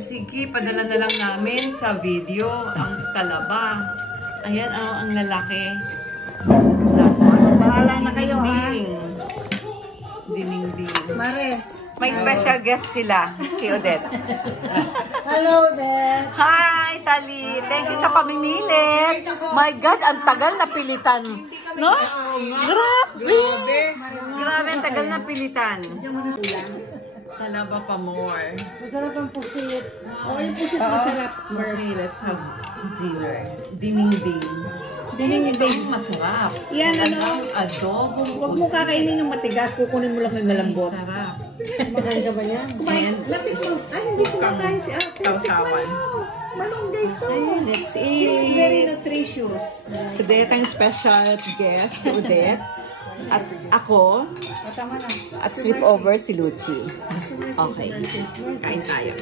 sige, padala na lang namin sa video ang talaba. Ayan, ang lalaki. Tapos, bahala na kayo, ha? Dinding. Mare. May special guest sila, si Odette. Hello there. Hi, Sally. Thank you sa pamimilit. My God, ang tagal na pilitan. No? Grabe. Grabe, ang tagal na pilitan. Talaba pa more. Masarap ang pusit. Oo, yung pusit masarap. Okay, let's have dinner. Dinding. Dinding. Masarap. Yan, Adobo. Huwag mo kakainin ng matigas. Kukunin mo lang ng malambot. Sarap. Kumakain ka ba yan? Kumain. Natik mo. Ay, hindi kumakain si Ate. Sausawan. Malunggay to. Let's It's eat. very nutritious. Today, tayong special guest, si Odette. At ako, Tama na. at sleepover si Lucy. Okay. Kain tayo.